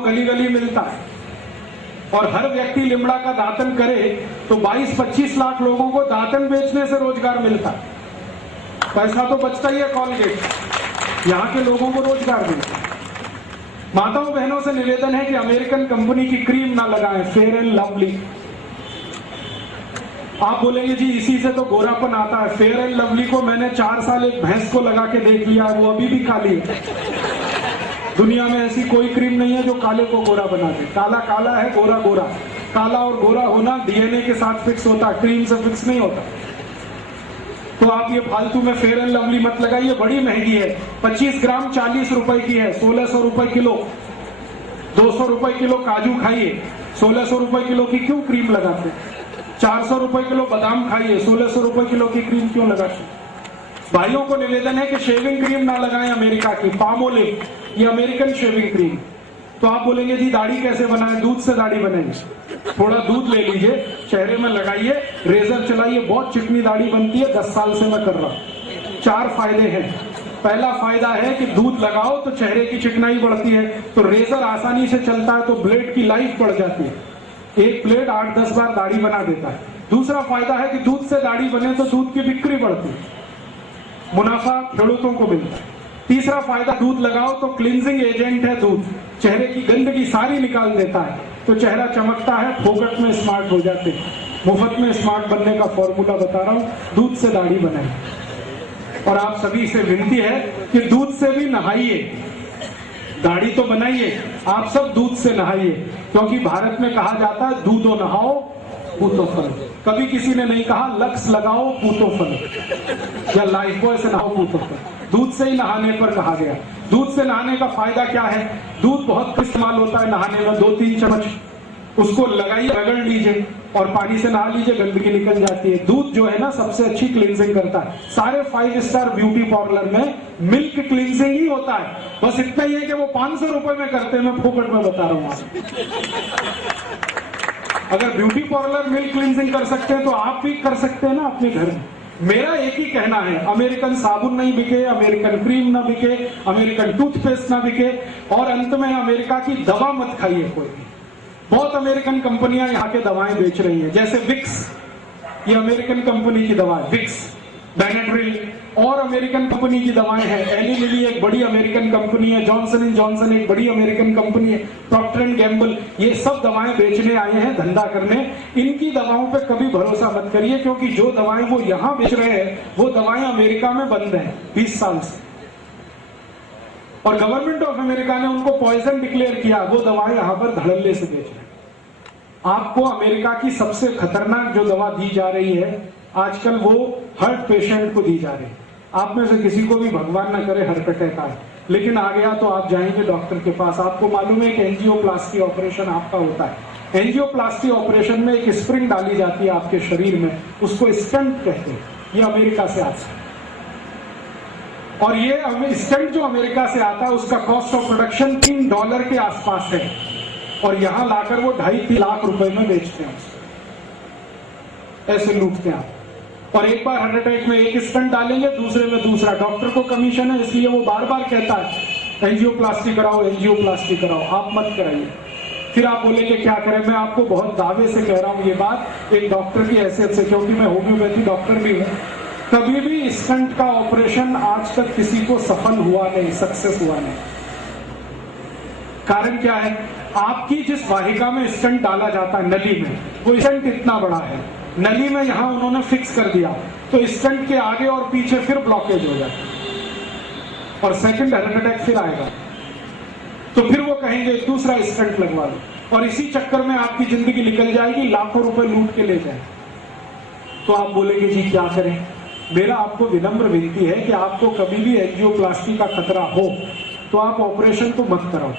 गली गली मिलता है और हर व्यक्ति लिमड़ा का दातन करे तो 22-25 लाख लोगों को दातन बेचने से रोजगार मिलता है। पैसा तो बचता ही है कॉलगेट, यहाँ के लोगों को रोजगार मिलता है। माताओं बहनों से निवेदन है कि अमेरिकन कंपनी की क्रीम ना लगाएं, फेयर एंड लवली। आप बोलेंगे जी इसी से तो गोरापन आता है। फेयर एंड लवली को मैंने 4 साल एक भैंस को लगा के देख लिया, वो अभी भी काली है। दुनिया में ऐसी कोई क्रीम नहीं है जो काले को गोरा बना दे। काला काला है, गोरा गोरा। काला और गोरा होना डीएनए के साथ फिक्स होता है, क्रीम से फिक्स नहीं होता। तो आप ये फालतू में फेयर एंड लवली मत लगाइए, बड़ी महंगी है। 25 ग्राम 40 रुपए की है, 1600 रुपए किलो। 200 रुपए किलो काजू खाइए, 1600 रुपए किलो की क्यों क्रीम लगाते? 400 रुपए किलो बादाम खाइए, 1600 रुपए किलो की क्रीम क्यों लगाते? भाइयों को निवेदन है कि शेविंग क्रीम ना लगाएं अमेरिका की, पामोलिव, ये अमेरिकन शेविंग क्रीम। तो आप बोलेंगे जी दाढ़ी कैसे बनाएं? दूध से दाढ़ी बनेगी। थोड़ा दूध ले लीजिए, चेहरे में लगाइए, रेजर चलाइए, बहुत चिकनी दाढ़ी बनती है। 10 साल से मैं कर रहा हूं। 4 फायदे हैं। पहला फायदा है कि दूध लगाओ तो चेहरे की चिकनाई बढ़ती है, तो रेजर आसानी से चलता है, तो ब्लेड की लाइफ बढ़ जाती है। एक ब्लेड 8-10 बार दाढ़ी बना देता है। दूसरा फायदा है कि दूध से दाढ़ी बने तो दूध की बिक्री बढ़ती है, मुनाफा खेडूतों को मिलता है। तीसरा फायदा, दूध लगाओ तो क्लींजिंग एजेंट है दूध, चेहरे की गंदगी सारी निकाल देता है, तो चेहरा चमकता है, फोकट में स्मार्ट हो जाते हैं। मुफ्त में स्मार्ट बनने का फॉर्मूला बता रहा हूं, दूध से दाढ़ी बनाए। और आप सभी से विनती है कि दूध से भी नहाइए, दाढ़ी तो बनाइए, आप सब दूध से नहाइए, क्योंकि भारत में कहा जाता है दूधो नहाओ पूतो फल। कभी किसी ने नहीं कहा लक्स लगाओ पूतो फल या लाइफ बॉय से नहाओ पूतो फल। दूध से ही नहाने पर कहा गया। दूध से नहाने का फायदा क्या है? दूध बहुत इस्तेमाल होता है नहाने में, 2-3 चम्मच उसको लगाइए, रगड़ लीजिए और पानी से नहा लीजिए, गंदगी निकल जाती है। दूध जो है ना सबसे अच्छी क्लींजिंग करता है। सारे 5 स्टार ब्यूटी पार्लर में मिल्क क्लींजिंग ही होता है। बस इतना ही है कि वो 500 रुपए में करते हैं, मैं फोकट में बता रहा हूं आपको। अगर ब्यूटी पार्लर मिल्क क्लींजिंग कर सकते हैं तो आप भी कर सकते हैं ना अपने घर में। मेरा एक ही कहना है, अमेरिकन साबुन नहीं बिके, अमेरिकन क्रीम ना बिके, अमेरिकन टूथपेस्ट ना बिके, और अंत में अमेरिका की दवा मत खाइए कोई भी। बहुत अमेरिकन कंपनियां यहाँ के दवाएं बेच रही हैं, जैसे विक्स, ये अमेरिकन कंपनी की दवा है विक्स, बेनेड्रिल और अमेरिकन कंपनी की दवाएं हैं। एली लिली एक बड़ी अमेरिकन कंपनी है, जॉनसन एंड जॉनसन एक बड़ी अमेरिकन कंपनी है, प्रॉक्टर एंड गैम्बल, ये सब दवाएं बेचने आए हैं, धंधा करने। इनकी दवाओं पे कभी भरोसा मत करिए, क्योंकि जो दवाएं वो यहाँ बेच रहे हैं वो दवाएं अमेरिका में बंद हैं 20 साल से, और गवर्नमेंट ऑफ अमेरिका ने उनको पॉइजन डिक्लेयर किया। वो दवाएं यहाँ पर धड़ल्ले से बेच रहे हैं। आपको अमेरिका की सबसे खतरनाक जो दवा दी जा रही है आजकल, वो हार्ट पेशेंट को दी जा रही है। आप में से किसी को भी भगवान ना करे हार्ट अटैक आए, लेकिन आ गया तो आप जाएंगे डॉक्टर के पास। आपको मालूम है कि एंजियोप्लास्टी ऑपरेशन आपका होता है। एंजियोप्लास्टी ऑपरेशन में एक स्प्रिंग डाली जाती है आपके शरीर में, उसको स्टंट कहते हैं। ये अमेरिका से आता है, और ये स्टंट जो अमेरिका से आता है उसका कॉस्ट ऑफ प्रोडक्शन $3 के आसपास है, और यहां लाकर वो 2.5-3 लाख रुपए में बेचते हैं, ऐसे लूटते हैं। और एक बार हार्ट अटैक में एक स्टंट डालेंगे, दूसरे में दूसरा। डॉक्टर को कमीशन है, इसलिए वो बार बार कहता है एंजियोप्लास्टी कराओ, एंजियोप्लास्टी कराओ। आप मत कराइए। फिर आप बोलेंगे क्या करें? मैं आपको बहुत दावे से कह रहा हूं ये बात, एक डॉक्टर की हैसियत से, क्योंकि मैं होम्योपैथी डॉक्टर भी हूं। कभी भी स्टंट का ऑपरेशन आज तक किसी को सफल हुआ नहीं, सक्सेस हुआ नहीं। कारण क्या है? आपकी जिस वाहिका में स्टंट डाला जाता है नली में, वो स्टंट इतना बड़ा है, नली में यहां उन्होंने फिक्स कर दिया, तो स्टंट के आगे और पीछे फिर ब्लॉकेज हो जाता है और सेकंड हार्ट अटैक फिर आएगा। तो फिर वो कहेंगे दूसरा स्टंट लगवा लो, और इसी चक्कर में आपकी जिंदगी निकल जाएगी, लाखों रुपए लूट के ले जाए। तो आप बोलेंगे जी क्या करें? मेरा आपको विनम्र विनती है कि आपको कभी भी एंजियोप्लास्टी का खतरा हो तो आप ऑपरेशन तो मत कराओ।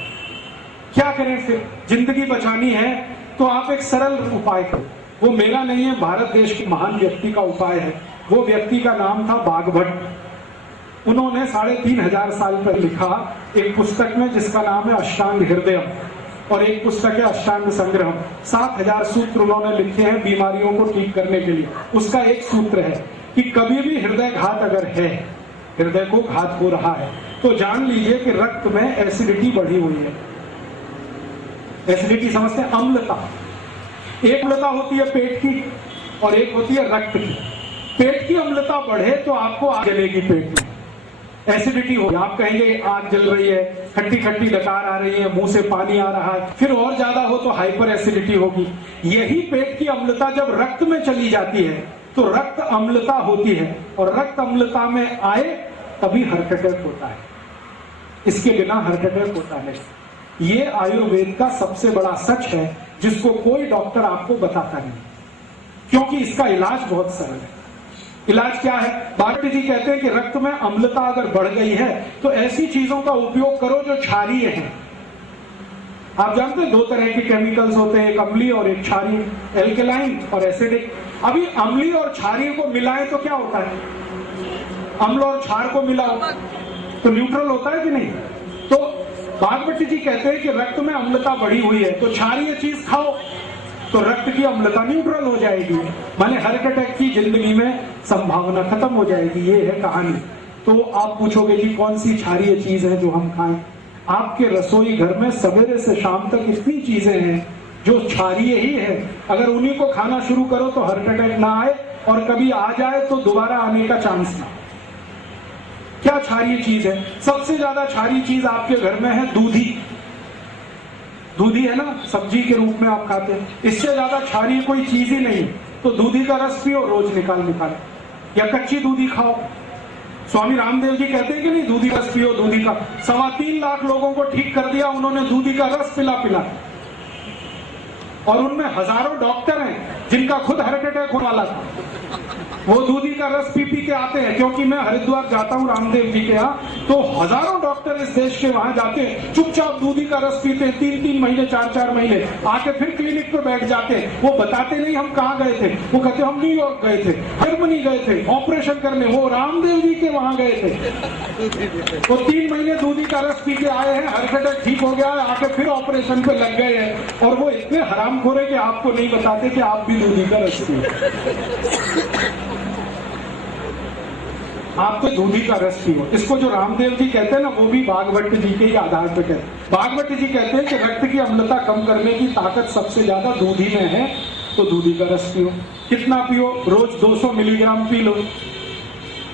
क्या करें फिर? जिंदगी बचानी है तो आप एक सरल उपाय करो। वो मेरा नहीं है, भारत देश के महान व्यक्ति का उपाय है। वो व्यक्ति का नाम था बागभट्ट। उन्होंने 3500 साल पहले लिखा एक पुस्तक में, जिसका नाम है अष्टांग हृदय, और एक पुस्तक है अष्टांग संग्रह। 7000 सूत्र उन्होंने लिखे हैं बीमारियों को ठीक करने के लिए। उसका एक सूत्र है कि कभी भी हृदय घात अगर है, हृदय को घात हो रहा है, तो जान लीजिए कि रक्त में एसिडिटी बढ़ी हुई है। एसिडिटी समझते हैं, अम्लता। एक अम्लता होती है पेट की और एक होती है रक्त की। पेट की अम्लता बढ़े तो आपको आग जलेगी पेट में, एसिडिटी होगी, आप कहेंगे आग जल रही है, खट्टी खट्टी डकार आ रही है, मुंह से पानी आ रहा है। फिर और ज्यादा हो तो हाइपर एसिडिटी होगी। यही पेट की अम्लता जब रक्त में चली जाती है तो रक्त अम्लता होती है, और रक्त अम्लता में आए तभी हार्ट अटैक होता है, इसके बिना हार्ट अटैक होता नहीं। ये आयुर्वेद का सबसे बड़ा सच है जिसको कोई डॉक्टर आपको बताता नहीं, क्योंकि इसका इलाज बहुत सरल है। इलाज क्या है? बागवती जी कहते हैं कि रक्त में अम्लता अगर बढ़ गई है तो ऐसी चीजों का उपयोग करो जो क्षारीय है। आप जानते हैं दो तरह के केमिकल्स होते हैं, एक अम्लीय और एक क्षारीय, एल्केलाइन और एसिडिक। अभी अम्लीय और क्षारीय को मिलाएं तो क्या होता है? अम्ल और क्षार को मिलाओ तो न्यूट्रल होता है कि नहीं? तो बागवती जी कहते हैं कि रक्त में अम्लता बढ़ी हुई है तो क्षारीय चीज खाओ तो रक्त की अम्लता न्यूट्रल हो जाएगी, माने हार्ट अटैक की जिंदगी में संभावना खत्म हो जाएगी। ये है कहानी। तो आप पूछोगे जी कौन सी क्षारीय चीज है जो हम खाएं? आपके रसोई घर में सवेरे से शाम तक इतनी चीजें हैं जो क्षारीय ही है। अगर उन्हीं को खाना शुरू करो तो हार्ट अटैक ना आए, और कभी आ जाए तो दोबारा आने का चांस ना। क्या क्षारीय चीज है? सबसे ज्यादा क्षारीय चीज आपके घर में है दूधी। दूधी है ना, सब्जी के रूप में आप खाते हैं, इससे ज्यादा क्षारीय कोई चीज ही नहीं। तो दूधी का रस पियो रोज निकाल, या कच्ची दूधी खाओ। स्वामी रामदेव जी कहते हैं कि नहीं, दूधी रस पियो। दूधी का 3.25 लाख लोगों को ठीक कर दिया उन्होंने दूधी का रस पिला पिला, और उनमें हजारों डॉक्टर हैं जिनका खुद हार्ट अटैक होने वाला था, वो दूधी का रस पी पी के आते हैं। क्योंकि मैं हरिद्वार जाता हूँ रामदेव जी के यहाँ, तो हजारों डॉक्टर इस देश के वहां जाते हैं, चुपचाप दूधी का रस पीते हैं, 3-3 महीने 4-4 महीने, आके फिर क्लिनिक पे बैठ जाते हैं। वो बताते नहीं हम कहाँ गए थे, वो कहते हम न्यूयॉर्क गए थे, जर्मनी गए थे ऑपरेशन करने, वो रामदेव जी के वहां गए थे। वो 3 महीने दूधी का रस पी के आए हैं, हार्ट अटैक ठीक हो गया है, आके फिर ऑपरेशन पे लग गए हैं। और वो इतने हरामखोर है कि आपको नहीं बताते कि आप भी दूधी का रस पिए। आपको दूधी का रस पियो। इसको जो रामदेव जी कहते हैं ना, वो भी भागवत जी के ही आधार पर कहते हैं। भागवत जी कहते हैं कि रक्त की अम्लता कम करने की ताकत सबसे ज्यादा दूधी में है, तो दूधी का रस पियो। कितना पियो? रोज 200 मिलीग्राम पी लो।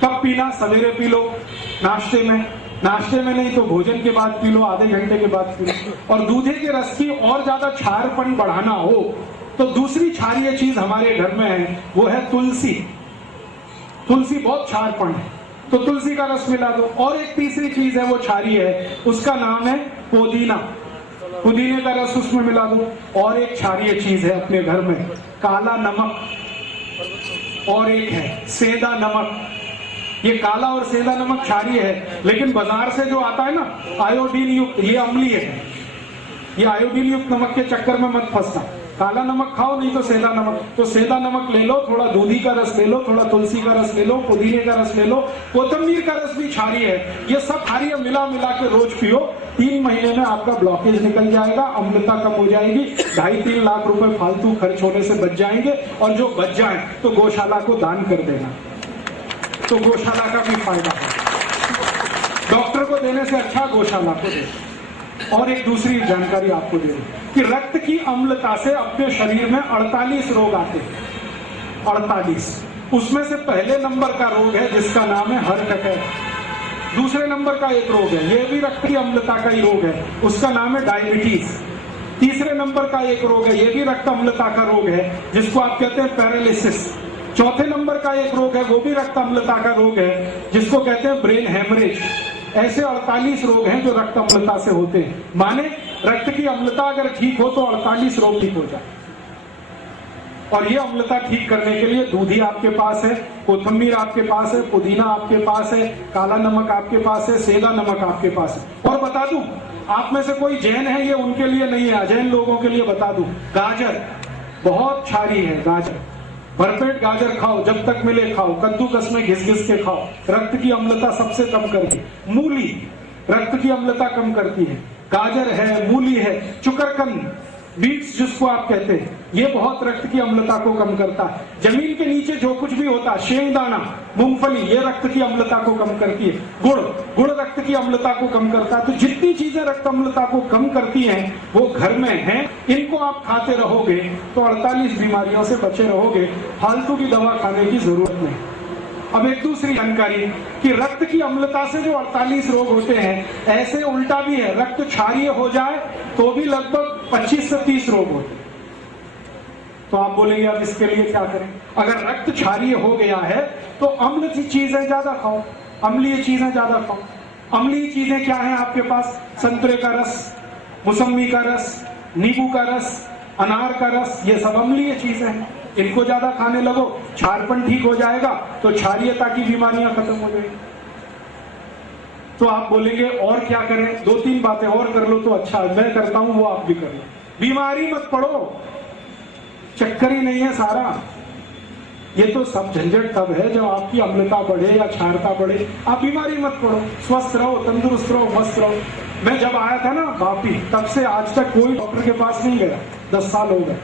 कब पीना? सवेरे पी लो, नाश्ते में। नाश्ते में नहीं तो भोजन के बाद पी लो, आधे घंटे के बाद पी लो। और दूधी के रस की और ज्यादा क्षारपन बढ़ाना हो तो दूसरी क्षारीय चीज हमारे घर में है, वो है तुलसी। तुलसी बहुत क्षारपन है, तो तुलसी का रस मिला दो। और एक तीसरी चीज है वो क्षारीय है, उसका नाम है पुदीना। पुदीने का रस उसमें मिला दो। और एक क्षारीय चीज है अपने घर में, काला नमक, और एक है सेंधा नमक। ये काला और सेंधा नमक क्षारीय है, लेकिन बाजार से जो आता है ना आयोडीन युक्त, ये अम्लीय है। ये आयोडीन युक्त नमक के चक्कर में मत फंसना। काला नमक खाओ, नहीं तो सेंधा नमक। तो सेंधा नमक ले लो, थोड़ा दूधी का रस ले लो, थोड़ा तुलसी का रस ले लो, पुदीने का रस ले लो, कोतंबीर का रस भी क्षारीय है। ये सब क्षारीय मिला मिला के रोज पियो। 3 महीने में आपका ब्लॉकेज निकल जाएगा, अम्लता कम हो जाएगी, 2.5-3 लाख रुपए फालतू खर्च होने से बच जाएंगे। और जो बच जाए तो गौशाला को दान कर देना, तो गौशाला का भी फायदा है। डॉक्टर को देने से अच्छा गौशाला को दे। और एक दूसरी जानकारी आपको दे दूं कि रक्त की अम्लता से अपने शरीर में 48 रोग आते हैं। 48। उसमें से पहले नंबर का रोग है जिसका नाम है हार्ट अटैक। दूसरे नंबर का एक रोग है, ये भी रक्त की अम्लता का ही रोग है, उसका नाम है डायबिटीज। तीसरे नंबर का एक रोग है, ये भी रक्त अम्लता का रोग है, जिसको आप कहते हैं पैरालिसिस। चौथे नंबर का एक रोग है, वो भी रक्त अम्लता का रोग है, जिसको कहते हैं ब्रेन हेमरेज। ऐसे 48 रोग हैं जो रक्त अम्लता से होते हैं। माने रक्त की अम्लता अगर ठीक हो तो 48 रोग ठीक हो जाए। और ये अम्लता ठीक करने के लिए दूधी आपके पास है, कोथिंबीर आपके पास है, पुदीना आपके पास है, काला नमक आपके पास है, सेंधा नमक आपके पास है। और बता दूं, आप में से कोई जैन है, ये उनके लिए नहीं है, अजैन लोगों के लिए बता दूं, गाजर बहुत क्षारीय है। गाजर, भरपेट गाजर खाओ, जब तक मिले खाओ, कद्दूकस में घिस घिस के खाओ, रक्त की अम्लता सबसे कम करती। मूली रक्त की अम्लता कम करती है। गाजर है, मूली है, चुकरकंद बीट्स जिसको आप कहते हैं, ये बहुत रक्त की अम्लता को कम करता है। जमीन के नीचे जो कुछ भी होता है, शेंगदाना, मूंगफली, ये रक्त की अम्लता को कम करती है। गुड़ रक्त की अम्लता को कम करता है। तो जितनी चीजें रक्त अम्लता को कम करती हैं वो घर में हैं। इनको आप खाते रहोगे तो 48 बीमारियों से बचे रहोगे, फालतू की दवा खाने की जरूरत नहीं। अब एक दूसरी जानकारी कि रक्त की अम्लता से जो 48 रोग होते हैं, ऐसे उल्टा भी है, रक्त क्षारीय हो जाए तो भी लगभग 25 से 30 रोग होते हैं। तो आप बोलेंगे अब इसके लिए क्या करें? अगर रक्त क्षारीय हो गया है तो अम्ल की चीजें ज्यादा खाओ, अम्लीय चीजें ज्यादा खाओ। अम्लीय चीजें क्या है आपके पास? संतरे का रस, मौसम्मी का रस, नींबू का रस, अनार का रस, ये सब अम्लीय चीजें हैं। इनको ज्यादा खाने लगो, क्षारपन ठीक हो जाएगा तो क्षारीयता की बीमारियां खत्म हो जाएगी। तो आप बोलेंगे और क्या करें? 2-3 बातें और कर लो तो अच्छा है, मैं करता हूं वो आप भी कर लो। बीमारी मत पड़ो, चक्कर ही नहीं है सारा। ये तो सब झंझट तब है जब आपकी अम्लता बढ़े या क्षारता बढ़े। आप बीमारी मत पड़ो, स्वस्थ रहो, तंदुरुस्त रहो, मस्त रहो। मैं जब आया था ना वापी, तब से आज तक कोई डॉक्टर के पास नहीं गया, 10 साल हो गए,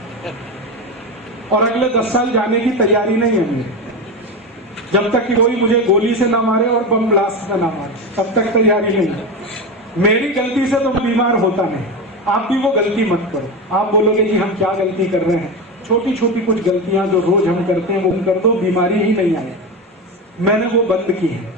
और अगले 10 साल जाने की तैयारी नहीं है मेरी। जब तक कि कोई मुझे गोली से ना मारे और बम ब्लास्ट में ना मारे, तब तक तैयारी नहीं है। मेरी गलती से तो बीमार होता नहीं। आप भी वो गलती मत करो। आप बोलोगे जी हम क्या गलती कर रहे हैं? छोटी छोटी कुछ गलतियां जो रोज हम करते हैं वो कर दो, बीमारी ही नहीं आए। मैंने वो बंद की है।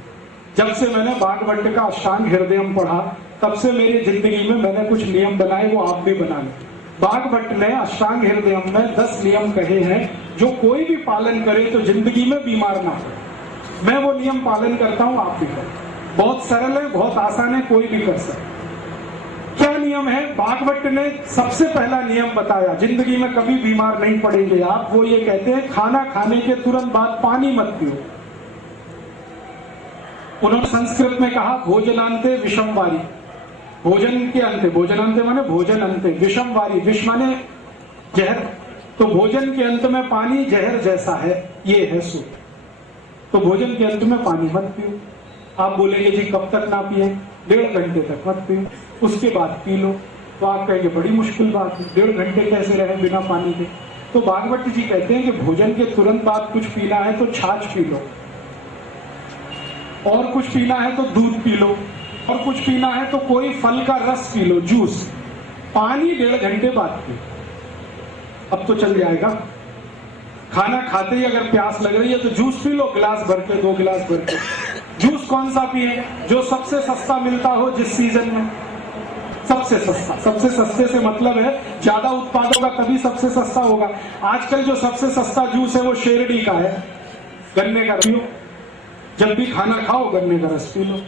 जब से मैंने बागवट का अष्टांग हृदयम पढ़ा, तब से मेरी जिंदगी में मैंने कुछ नियम बनाए, वो आप भी बना लें। बागवट ने अष्टांग हृदयम में 10 नियम कहे हैं जो कोई भी पालन करे तो जिंदगी में बीमार ना हो। मैं वो नियम पालन करता हूं, आप भी करें। बहुत सरल है, बहुत आसान है, कोई भी कर सकता। क्या नियम है? बागवट ने सबसे पहला नियम बताया, जिंदगी में कभी बीमार नहीं पड़ेंगे आप। वो ये कहते हैं खाना खाने के तुरंत बाद पानी मत पियो। उन्होंने संस्कृत में कहा भोजनांते विषमवारी, भोजन के अंत, भोजनांते माने भोजन अंते, विषमवारी, विष माने जहर। तो भोजन के अंत में पानी जहर जैसा है, ये है सूत्र। तो भोजन के अंत में पानी मत पियो। आप बोलेंगे जी कब तक ना पिए? 1.5 घंटे तक मत पियो, उसके बाद पी लो। तो आप कहेंगे बड़ी मुश्किल बात है, 1.5 घंटे कैसे रहे बिना पानी के? तो भागवत जी कहते हैं कि भोजन के तुरंत बाद कुछ पीना है तो छाछ पी लो, और कुछ पीना है तो दूध पी लो, और कुछ पीना है तो कोई फल का रस पी लो, जूस। पानी 1.5 घंटे बाद पियो। अब तो चल जाएगा। खाना खाते ही अगर प्यास लग रही है तो जूस पी लो, गिलास भर के, 2 गिलास भर के। जूस कौन सा पिए? जो सबसे सस्ता मिलता हो जिस सीजन में, सबसे सस्ता। सबसे सस्ते से मतलब है ज्यादा उत्पादों का, तभी सबसे सस्ता होगा। आजकल जो सबसे सस्ता जूस है वो शेरडी का है, गन्ने का पियो। जब भी खाना खाओ गन्ने का रस पी लो,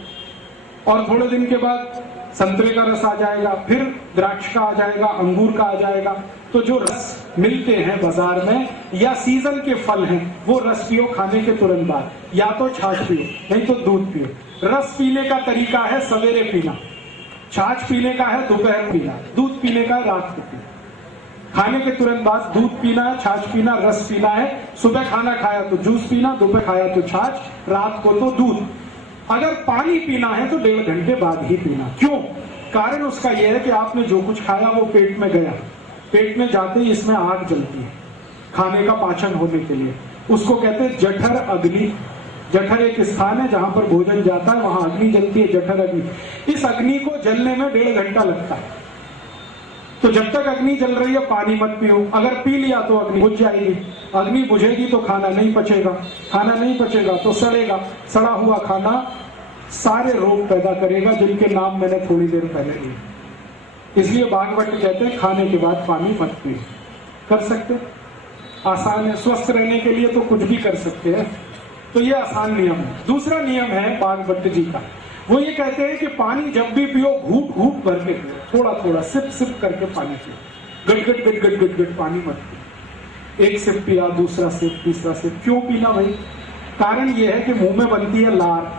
और थोड़े दिन के बाद संतरे का रस आ जाएगा, फिर द्राक्ष का आ जाएगा, अंगूर का आ जाएगा। तो जो रस मिलते हैं बाजार में या सीजन के फल हैं, वो रस पियो खाने के तुरंत बाद। या तो छाछ पियो, नहीं तो दूध पियो। रस पीने का तरीका है सवेरे पीना, छाछ पीने का है दोपहर पीना, दूध पीने का रात को पीना। खाने के तुरंत बाद दूध पीना है, छाछ पीना, रस पीना है। सुबह खाना खाया तो जूस पीना, दोपहर खाया तो छाछ, रात को तो दूध। अगर पानी पीना है तो 1.5 घंटे बाद ही पीना। क्यों? कारण उसका यह है कि आपने जो कुछ खाया वो पेट में गया, पेट में जाते ही इसमें आग जलती है खाने का पाचन होने के लिए। उसको कहते हैं जठर अग्नि। जठर एक स्थान है जहां पर भोजन जाता है, वहां अग्नि जलती है, जठर अग्नि। इस अग्नि को जलने में 1.5 घंटा लगता है। तो जब तक अग्नि जल रही है पानी मत पियो। अगर पी लिया तो अग्नि बुझ जाएगी, अग्नि बुझेगी तो खाना नहीं पचेगा, खाना नहीं पचेगा तो सड़ेगा। सड़ा हुआ खाना सारे रोग पैदा करेगा जिनके नाम मैंने थोड़ी देर पहले लिए। इसलिए भागवत कहते हैं खाने के बाद पानी मत पियो। कर सकते, आसान है। स्वस्थ रहने के लिए तो कुछ भी कर सकते हैं। तो ये आसान नियम है। दूसरा नियम है भागवत जी का, वो ये कहते हैं कि पानी जब भी पियो घूट घूट भर के पियो, थोड़ा थोड़ा सिप सिप करके पानी पियो। गट गट गट गट गट गट पानी मत पियो। एक सिप पिया, दूसरा सिप, तीसरा सिप। क्यों पीना भाई? कारण ये है कि मुंह में बनती है लार,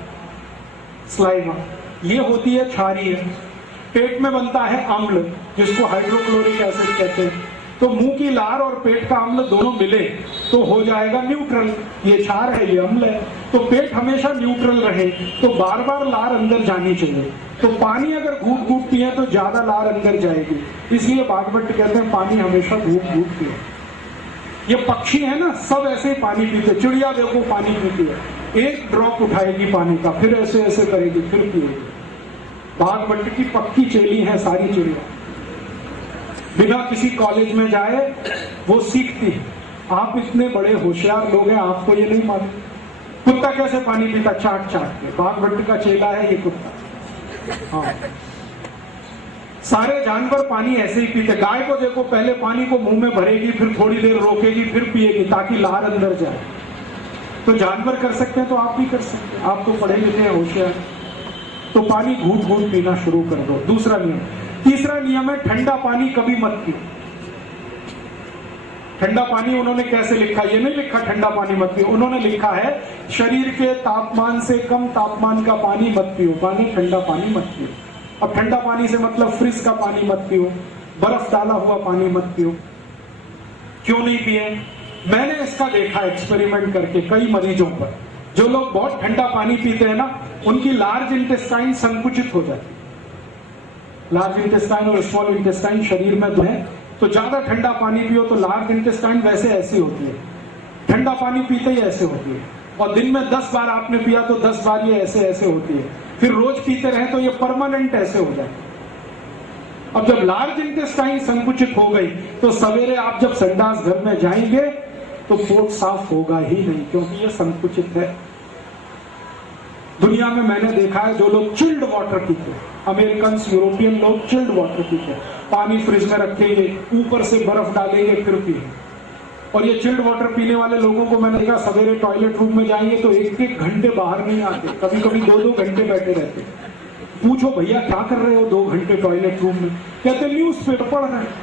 स्लाइवा, ये होती है क्षारीय। पेट में बनता है अम्ल जिसको हाइड्रोक्लोरिक एसिड कहते हैं। तो मुंह की लार और पेट का अम्ल दोनों मिले तो हो जाएगा न्यूट्रल। ये क्षार है, ये अम्ल है। तो पेट हमेशा न्यूट्रल रहे तो बार बार लार अंदर जानी चाहिए। तो पानी अगर घूट घूट पिए तो ज्यादा लार अंदर जाएगी, इसलिए भागवत कहते हैं पानी हमेशा घूट घूट पिए। ये पक्षी है ना, सब ऐसे ही पानी पीते। चिड़िया देखो पानी पीती है, एक ड्रॉप उठाएगी पानी का, फिर ऐसे ऐसे करेगी, फिर पिएगी। भागवत की पक्की चेली है सारी चिड़िया, बिना किसी कॉलेज में जाए वो सीखती है। आप इतने बड़े होशियार लोग हैं, आपको ये नहीं मालूम कुत्ता कैसे पानी पीता? चाट चाट के। भागवत का चेला है ये कुत्ता। हाँ, सारे जानवर पानी ऐसे ही पीते। गाय को देखो, पहले पानी को मुंह में भरेगी, फिर थोड़ी देर रोकेगी, फिर पिएगी ताकि लार अंदर जाए। तो जानवर कर सकते हैं तो आप भी कर सकते हैं, आप तो पढ़े लिखे हैं, होशियार। तो पानी घूट घूट पीना शुरू कर दो। दूसरा नियम। तीसरा नियम है ठंडा पानी कभी मत पियो। ठंडा पानी उन्होंने कैसे लिखा? ये नहीं लिखा ठंडा पानी मत पियो, उन्होंने लिखा है शरीर के तापमान से कम तापमान का पानी मत पियो, पानी ठंडा पानी मत पियो। अब ठंडा पानी से मतलब फ्रिज का पानी मत पियो, बर्फ डाला हुआ पानी मत पियो। क्यों नहीं पिए? मैंने इसका देखा एक्सपेरिमेंट करके कई मरीजों पर। जो लोग बहुत ठंडा पानी पीते हैं ना, उनकी लार्ज इंटेस्टाइन संकुचित हो जाती है। लार्ज इंटेस्टाइन और स्मॉल इंटेस्टाइन शरीर में दो है, तो ज्यादा ठंडा पानी पियो तो लार्ज इंटेस्टाइन वैसे ऐसी होती है, ठंडा पानी पीते ही ऐसे होती है। और दिन में 10 बार आपने पिया तो 10 बार ये ऐसे ऐसे होती है। फिर रोज पीते रहे तो ये परमानेंट ऐसे हो जाए। अब जब लार्ज इंटेस्टाइन संकुचित हो गई तो सवेरे आप जब संडास घर में जाएंगे तो पोट साफ होगा ही नहीं, क्योंकि ये संकुचित है। दुनिया में मैंने देखा है जो लोग चिल्ड वाटर पीते हैं, अमेरिकन यूरोपियन लोग चिल्ड वाटर पीते हैं, पानी फ्रिज में रखेंगे, ऊपर से बर्फ डालेंगे, फिर पिएंगे। और ये चिल्ड वाटर पीने वाले लोगों को मैंने देखा सवेरे टॉयलेट रूम में जाएंगे तो 1-1 घंटे बाहर नहीं आते, कभी कभी 2-2 घंटे बैठे रहते। पूछो भैया क्या कर रहे हो 2 घंटे टॉयलेट रूम में? कहते न्यूज़पेपर पढ़ रहे हैं।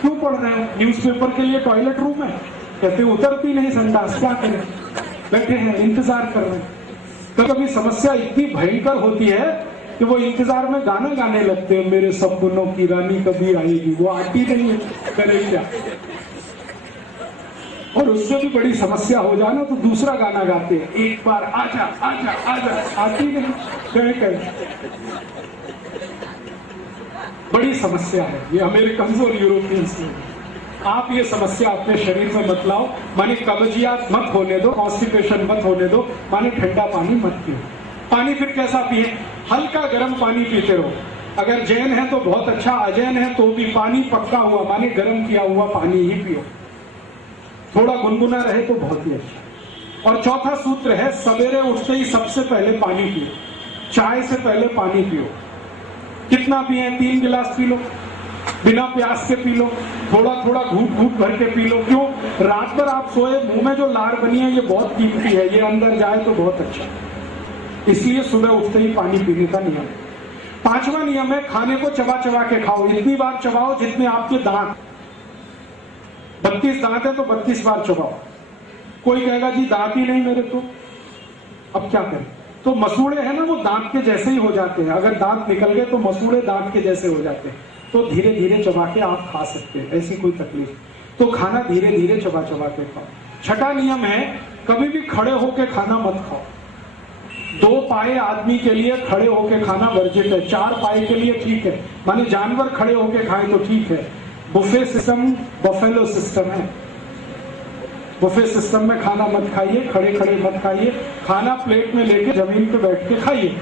क्यों पढ़ रहे हो? न्यूज़पेपर के लिए टॉयलेट रूम है? कहते उतरती नहीं संडास, क्या करें, बैठे हैं इंतजार कर रहे हैं। तो कभी समस्या इतनी भयंकर होती है कि वो इंतजार में गाना गाने लगते हैं, मेरे सपनों की रानी कभी आएगी, वो आती नहीं है, करे क्या। और उससे भी बड़ी समस्या हो जाए ना तो दूसरा गाना गाते हैं, एक बार आजा आजा आजा, आती नहीं, कहे बड़ी समस्या है ये अमेरिकन और यूरोपियंस में। आप ये समस्या अपने शरीर में मत लाओ, माने कब्जियत मत होने दो, कॉन्स्टिपेशन मत होने दो, माने ठंडा पानी मत पियो। पानी फिर कैसा पिए? हल्का गर्म पानी पीते रहो। अगर जैन है तो बहुत अच्छा, अजैन है तो भी पानी पक्का हुआ माने गर्म किया हुआ पानी ही पियो। थोड़ा गुनगुना रहे तो बहुत ही अच्छा। और चौथा सूत्र है सवेरे उठते ही सबसे पहले पानी पियो, चाय से पहले पानी पियो। कितना पिए? 3 गिलास पी लो, बिना प्यास के पी लो, थोड़ा थोड़ा घूट घूट भर के पी लो। क्यों? रात भर आप सोए, मुंह में जो लार बनी है ये बहुत कीमती है, ये अंदर जाए तो बहुत अच्छा, इसलिए सुबह उठते ही पानी पीने का नियम। 5वां नियम है खाने को चबा चबा के खाओ। इतनी बार चबाओ जितने आपके दांत, 32 दांत है तो 32 बार चबाओ। कोई कहेगा जी दांत ही नहीं मेरे तो, अब क्या करें? तो मसूड़े हैं ना, वो दांत के जैसे ही हो जाते हैं। अगर दांत निकल गए तो मसूड़े दांत के जैसे हो जाते हैं, तो धीरे धीरे चबा के आप खा सकते हैं, ऐसी कोई तकलीफ। तो खाना धीरे धीरे चबा चबा के खाओ। 6वां नियम है कभी भी खड़े होके खाना मत खाओ। 2 पाए आदमी के लिए खड़े होके खाना वर्जित है, 4 पाए के लिए ठीक है, माने जानवर खड़े होके खाए तो ठीक है। बुफे सिस्टम बफेलो सिस्टम है, बुफे सिस्टम में खाना मत खाइए, खड़े खड़े मत खाइए, खाना प्लेट में लेके जमीन पे बैठ के खाइए।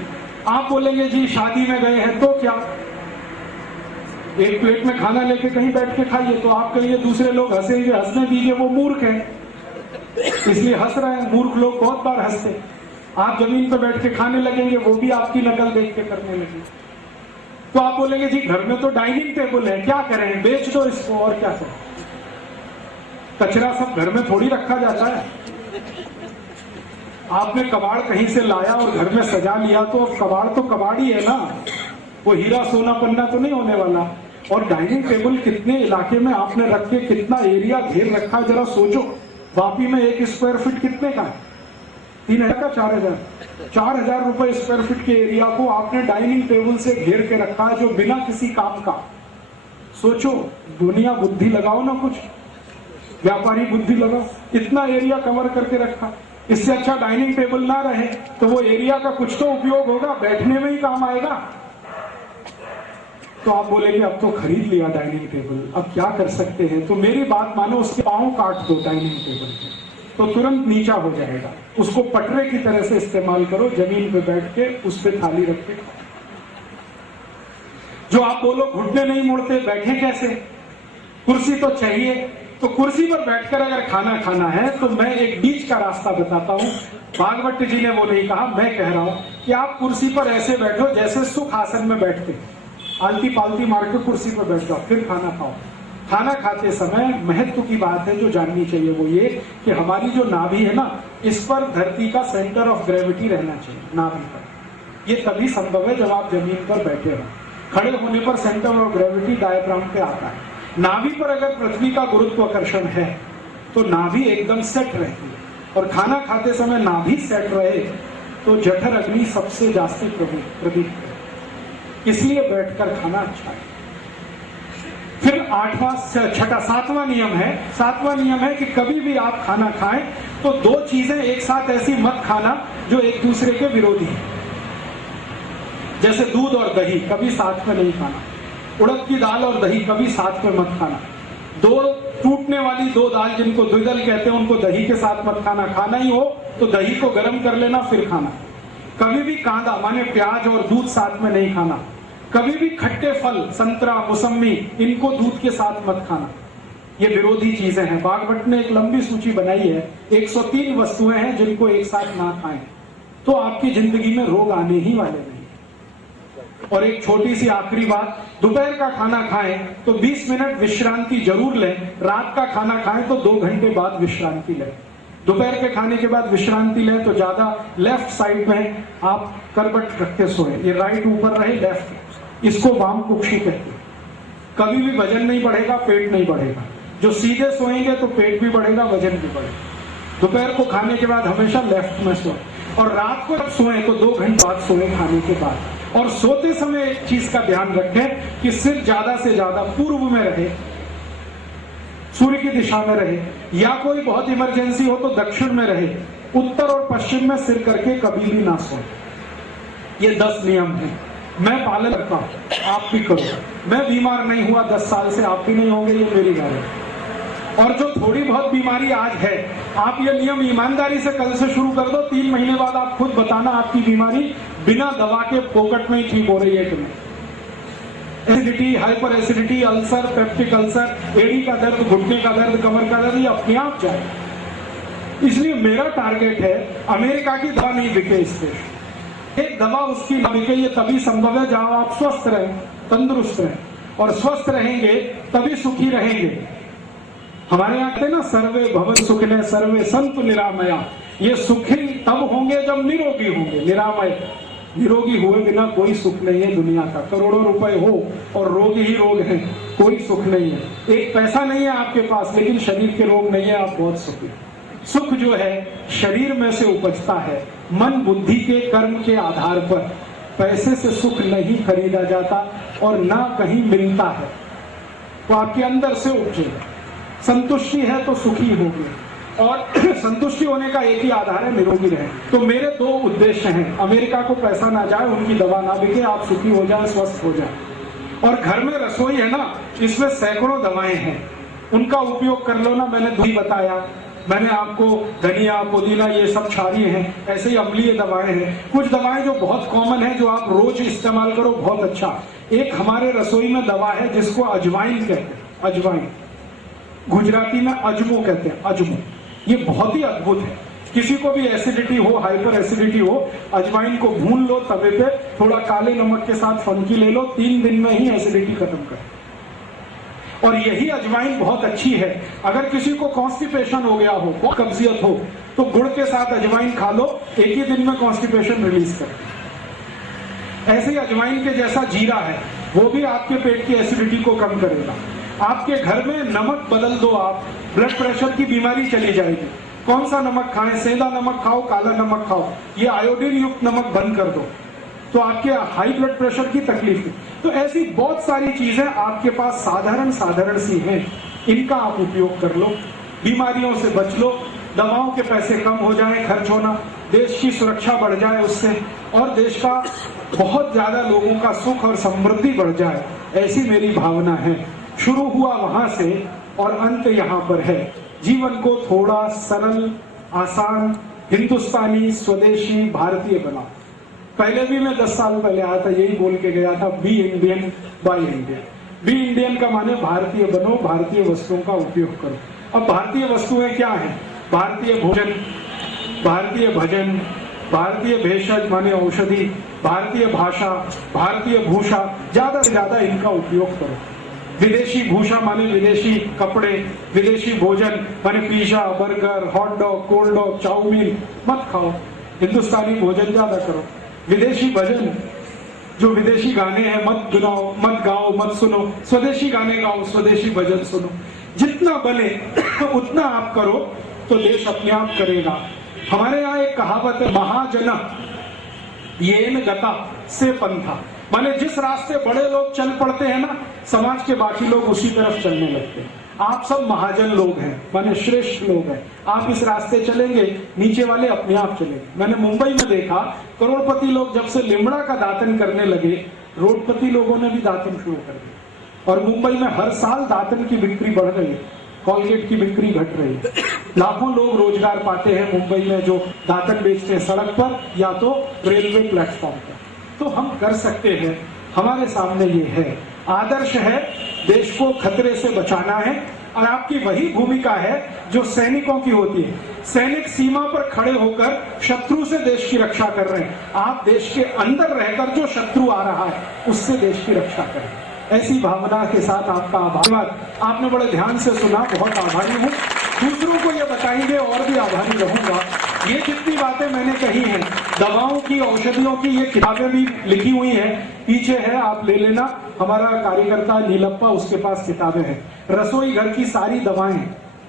आप बोलेंगे जी शादी में गए हैं तो क्या, एक प्लेट में खाना लेके कहीं बैठ के खाइए, तो आपके लिए दूसरे लोग हंसेंगे, हंसने दीजिए, वो मूर्ख है इसलिए हंस रहे हैं। मूर्ख लोग बहुत बार हंसते। आप जमीन पर बैठ के खाने लगेंगे, वो भी आपकी नकल देख के करने लगेंगे। तो आप बोलेंगे जी घर में तो डाइनिंग टेबल है, क्या करें, बेच दो इसको, और क्या करें। कचरा सब घर में थोड़ी रखा जाता है। आपने कबाड़ कहीं से लाया और घर में सजा लिया तो अब कबाड़ तो कबाड़ ही है ना, वो हीरा सोना पन्ना तो नहीं होने वाला। और डाइनिंग टेबल कितने इलाके में आपने रख के कितना एरिया घेर रखा, जरा सोचो। वापी में 1 स्क्वायर फीट कितने का है? 3000 का 4000, 4000 रुपए स्क्वायर फीट के एरिया को आपने डाइनिंग टेबल से घेर के रखा है, जो बिना किसी काम का। सोचो, दुनिया बुद्धि लगाओ ना, कुछ व्यापारी बुद्धि लगाओ, इतना एरिया कवर करके रखा। इससे अच्छा डाइनिंग टेबल ना रहे तो वो एरिया का कुछ तो उपयोग होगा, बैठने में ही काम आएगा। तो आप बोले कि अब तो खरीद लिया डाइनिंग टेबल, अब क्या कर सकते हैं, तो मेरी बात मानो, उसके पांव काट दो डाइनिंग टेबल के, तो तुरंत नीचा हो जाएगा। उसको पटरे की तरह से इस्तेमाल करो, जमीन पे बैठ के उस पे थाली रख के। जो आप बोलो घुटने नहीं मुड़ते, बैठे कैसे, कुर्सी तो चाहिए, तो कुर्सी पर बैठकर अगर खाना खाना है तो मैं एक बीच का रास्ता बताता हूं। भागवत जी ने वो नहीं कहा, मैं कह रहा हूं कि आप कुर्सी पर ऐसे बैठो जैसे सुख आसन में बैठते, आलती पालती मार के कुर्सी पर बैठ जाओ, फिर खाना खाओ। खाना खाते समय महत्व की बात है जो जाननी चाहिए वो ये कि हमारी जो नाभि है ना, इस पर धरती का सेंटर ऑफ ग्रेविटी रहना चाहिए, नाभि पर। ये तभी संभव है जब आप जमीन पर बैठे हो। खड़े होने पर सेंटर ऑफ ग्रेविटी डायफ्राम पे आता है। नाभि पर अगर पृथ्वी का गुरुत्वाकर्षण है तो नाभि एकदम सेट रहती है, और खाना खाते समय नाभि सेट रहे तो जठर अग्नि सबसे जास्ती प्रदीप है, इसलिए बैठकर खाना अच्छा है। फिर सातवां नियम है कि कभी भी आप खाना खाएं तो दो चीजें एक साथ ऐसी मत खाना जो एक दूसरे के विरोधी है। जैसे दूध और दही कभी साथ में नहीं खाना, उड़द की दाल और दही कभी साथ में मत खाना। दो टूटने वाली दो दाल जिनको द्विदल कहते हैं उनको दही के साथ मत खाना। खाना ही हो तो दही को गर्म कर लेना फिर खाना। कभी भी कांदा माने प्याज और दूध साथ में नहीं खाना। कभी भी खट्टे फल संतरा मौसमी इनको दूध के साथ मत खाना। ये विरोधी चीजें हैं। भागवत ने एक लंबी सूची बनाई है, 103 वस्तुएं हैं जिनको एक साथ ना खाएं तो आपकी जिंदगी में रोग आने ही वाले नहीं। और एक छोटी सी आखिरी बात, दोपहर का खाना खाएं तो 20 मिनट विश्रांति जरूर लें। रात का खाना खाएं तो 2 घंटे बाद विश्रांति लें। दोपहर के खाने के बाद विश्रांति लें तो ज्यादा लेफ्ट साइड में आप करवट रख के सोएं। ये राइट ऊपर रहे, लेफ्ट, इसको वाम कुक्षी कहते हैं। कभी भी वजन नहीं बढ़ेगा, पेट नहीं बढ़ेगा। जो सीधे सोएंगे तो पेट भी बढ़ेगा, वजन भी बढ़ेगा। दोपहर को खाने के बाद हमेशा लेफ्ट में सोएं, और रात को जब सोएं तो 2 घंटे बाद सोएं खाने के बाद। और सोते समय एक चीज का ध्यान रखें कि सिर ज्यादा से ज्यादा पूर्व में रहे, सूर्य की दिशा में रहे, या कोई बहुत इमरजेंसी हो तो दक्षिण में रहे। उत्तर और पश्चिम में सिर करके कभी भी ना सोए। ये 10 नियम हैं, मैं पालन करता हूं, आप भी करो। मैं बीमार नहीं हुआ 10 साल से, आप भी नहीं होंगे, ये मेरी बात है। और जो थोड़ी बहुत बीमारी आज है, आप ये नियम ईमानदारी से कल से शुरू कर दो। 3 महीने बाद आप खुद बताना आपकी बीमारी बिना दवा के पोकट में ही ठीक हो रही है कि नहीं। Acidity, hyper acidity, ulcer, peptic ulcer, एड़ी का दर्द, घुटने का दर्द, कमर का दर्द, ये अपने आप जाए। इसलिए मेरा टारगेट है अमेरिका की दवा नहीं बिके इस देश। एक दवा उसकी न बिके, ये तभी संभव है जहां आप स्वस्थ रहें, तंदुरुस्त रहें, और स्वस्थ रहेंगे तभी सुखी रहेंगे। हमारे यहाँ कहते ना, सर्वे भवन सुखिनः सर्वे संतु निरामया। ये सुखी तब होंगे जब निरोगी होंगे। निरामय, निरोगी हुए बिना कोई सुख नहीं है दुनिया का। करोड़ों रुपए हो और रोग ही रोग हैं, कोई सुख नहीं है। एक पैसा नहीं है आपके पास लेकिन शरीर के रोग नहीं है, आप बहुत सुखी। सुख जो है शरीर में से उपजता है, मन बुद्धि के कर्म के आधार पर। पैसे से सुख नहीं खरीदा जाता और ना कहीं मिलता है, तो आपके अंदर से उपजेगा। संतुष्टि है तो सुखी होगे, और संतुष्टि होने का एक ही आधार है, निरोगी रहे। तो मेरे 2 उद्देश्य हैं, अमेरिका को पैसा ना जाए, उनकी दवा ना बिके, आप सुखी हो जाए, स्वस्थ हो जाए। और घर में रसोई है ना, इसमें सैकड़ों दवाएं हैं, उनका उपयोग कर लो ना। मैंने दूध बताया, मैंने आपको धनिया, पुदीना, ये सब क्षारीय हैं। ऐसे ही अम्लीय दवाएं हैं। कुछ दवाएं जो बहुत कॉमन है, जो आप रोज इस्तेमाल करो, बहुत अच्छा। एक हमारे रसोई में दवा है जिसको अजवाइन कहते हैं। अजवाइन गुजराती में अजमो कहते हैं, अजमो। ये बहुत ही अद्भुत है। किसी को भी एसिडिटी हो, हाइपर एसिडिटी हो, अजवाइन को भून लो तवे पे, थोड़ा काले नमक के साथ फनकी ले लो, 3 दिन में ही एसिडिटी खत्म कर। और यही अजवाइन बहुत अच्छी है। अगर किसी को कॉन्स्टिपेशन हो गया हो, बहुत कब्जियत हो, तो गुड़ के साथ अजवाइन खा लो, एक ही दिन में कॉन्स्टिपेशन रिलीज कर। ऐसे ही अजवाइन के जैसा जीरा है, वो भी आपके पेट की एसिडिटी को कम करेगा। आपके घर में नमक बदल दो आप, ब्लड प्रेशर की बीमारी चली जाएगी। कौन सा नमक खाएं, सेंधा नमक खाओ, काला नमक खाओ, ये आयोडीन युक्त नमक बंद कर दो तो आपके हाई ब्लड प्रेशर की तकलीफ है। तो ऐसी बहुत सारी चीजें आपके पास साधारण सी हैं, इनका आप उपयोग कर लो, बीमारियों से बच लो, दवाओं के पैसे कम हो जाए खर्च होना, देश की सुरक्षा बढ़ जाए उससे, और देश का बहुत ज्यादा लोगों का सुख और समृद्धि बढ़ जाए। ऐसी मेरी भावना है। शुरू हुआ वहां से और अंत यहाँ पर है। जीवन को थोड़ा सरल, आसान, हिंदुस्तानी, स्वदेशी, भारतीय बनाओ। पहले भी मैं 10 साल पहले आया था, यही बोल के गया था, be Indian buy Indian. Be Indian का माने भारतीय बनो, भारतीय वस्तुओं का उपयोग करो। अब भारतीय वस्तुएं क्या हैं? भारतीय भोजन, भारतीय भजन, भारतीय भेषज माने औषधि, भारतीय भाषा, भारतीय भूषा, ज्यादा से ज्यादा इनका उपयोग करो। विदेशी भूषा माने विदेशी कपड़े, विदेशी भोजन माने pizza, burger, hot dog, cold dog, chowmein मत खाओ। हिंदुस्तानी भोजन ज्यादा करो। विदेशी भजन, जो विदेशी गाने हैं मत गुनाओ, मत गाओ, मत सुनो। स्वदेशी गाने गाओ, स्वदेशी भजन सुनो। जितना बने उतना आप करो तो देश अपने आप करेगा। हमारे यहाँ एक कहावत है, महाजन येन गता से पंथा, माने जिस रास्ते बड़े लोग चल पड़ते हैं ना, समाज के बाकी लोग उसी तरफ चलने लगते हैं। आप सब महाजन लोग हैं, माने श्रेष्ठ लोग हैं। आप इस रास्ते चलेंगे, नीचे वाले अपने आप चलेंगे। मैंने मुंबई में देखा, करोड़पति लोग जब से लिमड़ा का दातन करने लगे, रोडपति लोगों ने भी दातन शुरू कर दिया। और मुंबई में हर साल दातन की बिक्री बढ़ रही है, कॉलगेट की बिक्री घट रही है। लाखों लोग रोजगार पाते हैं मुंबई में, जो दातन बेचते हैं सड़क पर या तो रेलवे प्लेटफॉर्म पर। तो हम कर सकते हैं, हमारे सामने ये है, आदर्श है, देश को खतरे से बचाना है। और आपकी वही भूमिका है जो सैनिकों की होती है। सैनिक सीमा पर खड़े होकर शत्रु से देश की रक्षा कर रहे हैं। आप देश के अंदर रहकर जो शत्रु आ रहा है उससे देश की रक्षा करें। ऐसी भावना के साथ आपका आभार। आपने बड़े ध्यान से सुना, बहुत आभारी हूँ। दूसरों को ये बताएंगे और भी आभारी रहूंगा। ये जितनी बातें मैंने कही हैं, दवाओं की, औषधियों की, ये किताबें भी लिखी हुई हैं, पीछे है, आप ले लेना। हमारा कार्यकर्ता नीलप्पा, उसके पास किताबें हैं। रसोई घर की सारी दवाएं,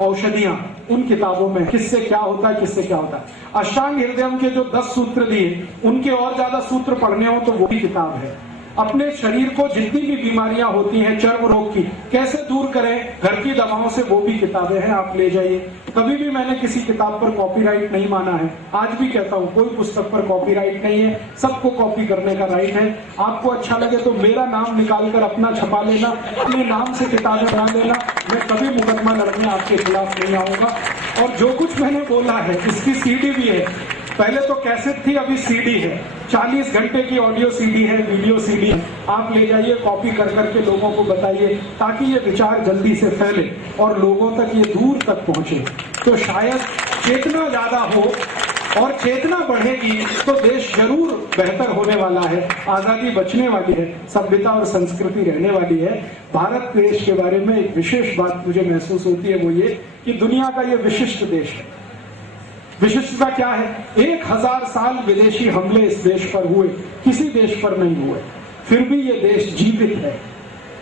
औषधियां उन किताबों में, किससे क्या होता है, किससे क्या होता है। अष्टांग हृदयम के जो 10 सूत्र दिए, उनके और ज्यादा सूत्र पढ़ने हो तो वो भी किताब है। अपने शरीर को जितनी भी बीमारियां होती हैं, चर्म रोग की, कैसे दूर करें घर की दवाओं से, वो भी किताबें हैं, आप ले जाइए। कभी भी मैंने किसी किताब पर कॉपीराइट नहीं माना है। आज भी कहता हूँ, कोई पुस्तक पर कॉपीराइट नहीं है, सबको कॉपी करने का राइट है। आपको अच्छा लगे तो मेरा नाम निकालकर अपना छपा लेना, अपने नाम से किताबें बना लेना। मैं कभी मुकदमा लड़ने आपके खिलाफ नहीं आऊंगा। और जो कुछ मैंने बोला है, इसकी सीडी भी है। पहले तो कैसेट थी, अभी सीडी है। 40 घंटे की ऑडियो सीडी है, वीडियो सीडी है। आप ले जाइए, कॉपी कर करके लोगों को बताइए, ताकि ये विचार जल्दी से फैले और लोगों तक ये दूर तक पहुंचे। तो शायद चेतना ज्यादा हो, और चेतना बढ़ेगी तो देश जरूर बेहतर होने वाला है। आजादी बचने वाली है, सभ्यता और संस्कृति रहने वाली है। भारत देश के बारे में एक विशेष बात मुझे महसूस होती है, वो ये कि दुनिया का ये विशिष्ट देश है। विशिष्टता क्या है? 1000 साल विदेशी हमले इस देश पर हुए, किसी देश पर नहीं हुए, फिर भी ये देश जीवित है।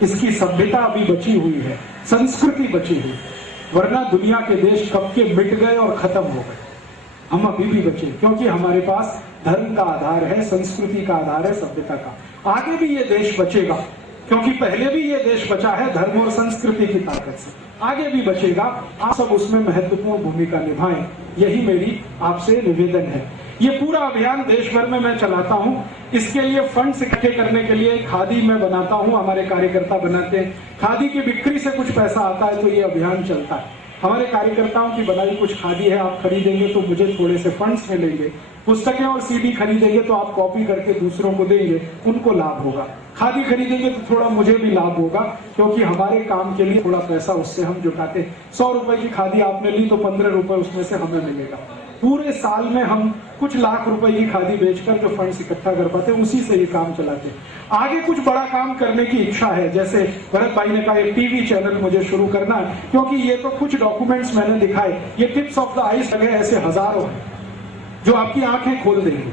इसकी सभ्यता अभी बची हुई है, संस्कृति बची हुई, वरना दुनिया के देश कब के मिट गए और खत्म हो गए। हम अभी भी बचे, क्योंकि हमारे पास धर्म का आधार है, संस्कृति का आधार है, सभ्यता का। आगे भी ये देश बचेगा, क्योंकि पहले भी ये देश बचा है धर्म और संस्कृति की ताकत से। आगे भी बचेगा। आप सब उसमें महत्वपूर्ण भूमिका निभाएं, यही मेरी आपसे निवेदन है। ये पूरा अभियान देश भर में मैं चलाता हूँ। इसके लिए फंड्स इकट्ठे करने के लिए खादी मैं बनाता हूँ, हमारे कार्यकर्ता बनाते हैं। खादी की बिक्री से कुछ पैसा आता है तो ये अभियान चलता है। हमारे कार्यकर्ताओं की बनाई कुछ खादी है, आप खरीदेंगे तो मुझे थोड़े से फंड्स मिलेंगे। पुस्तकें और सीडी खरीदेंगे तो आप कॉपी करके दूसरों को देंगे, उनको लाभ होगा। खादी खरीदेंगे तो थोड़ा मुझे भी लाभ होगा, क्योंकि हमारे काम के लिए थोड़ा पैसा उससे हम जुटाते हैं। 100 रुपए की खादी आपने ली तो 15 रुपए उसमें से हमें मिलेगा। पूरे साल में हम कुछ लाख रुपए की खादी बेचकर जो फंड्स इकट्ठा कर पाते हैं, उसी से ये काम चलाते हैं। आगे कुछ बड़ा काम करने की इच्छा है, जैसे भरत भाई ने कहा एक टीवी चैनल मुझे शुरू करना है, क्योंकि ये तो कुछ डॉक्यूमेंट्स मैंने दिखाए, ये टिप्स ऑफ द आइज लगे ऐसे हजारों हैं जो आपकी आंखें खोल देंगे,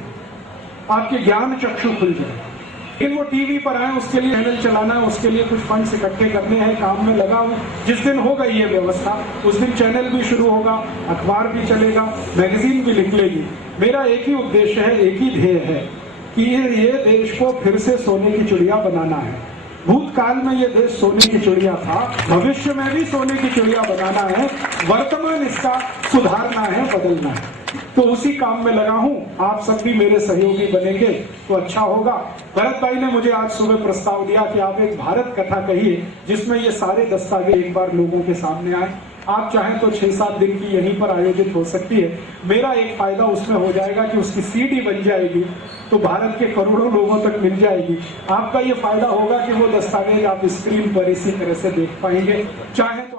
आपके ज्ञान चक्षु खुल जाए। लेकिन वो टीवी पर आए, उसके लिए चैनल चलाना है, उसके लिए कुछ फंड्स इकट्ठे करने हैं, काम में लगा हूं। जिस दिन होगा ये व्यवस्था, उस दिन चैनल भी शुरू होगा, अखबार भी चलेगा, मैगजीन भी निकलेगी। मेरा एक ही उद्देश्य है, एक ही ध्येय है कि ये देश को फिर से सोने की चिड़िया बनाना है। भूतकाल में ये देश सोने की चिड़िया था, भविष्य में भी सोने की चिड़िया बनाना है, वर्तमान इसका सुधारना है, बदलना है। तो उसी काम में लगा हूं। आप सब भी मेरे सहयोगी बनेंगे तो अच्छा होगा। भरत भाई ने मुझे आज सुबह प्रस्ताव दिया कि आप एक भारत कथा कहिए जिसमें ये सारे दस्तावेज एक बार लोगों के सामने आए। आप चाहें तो 6-7 दिन की यहीं पर आयोजित हो सकती है। मेरा एक फायदा उसमें हो जाएगा कि उसकी सीडी बन जाएगी तो भारत के करोड़ों लोगों तक मिल जाएगी। आपका ये फायदा होगा कि वो दस्तावेज आप स्क्रीन पर इसी तरह से देख पाएंगे। चाहे तो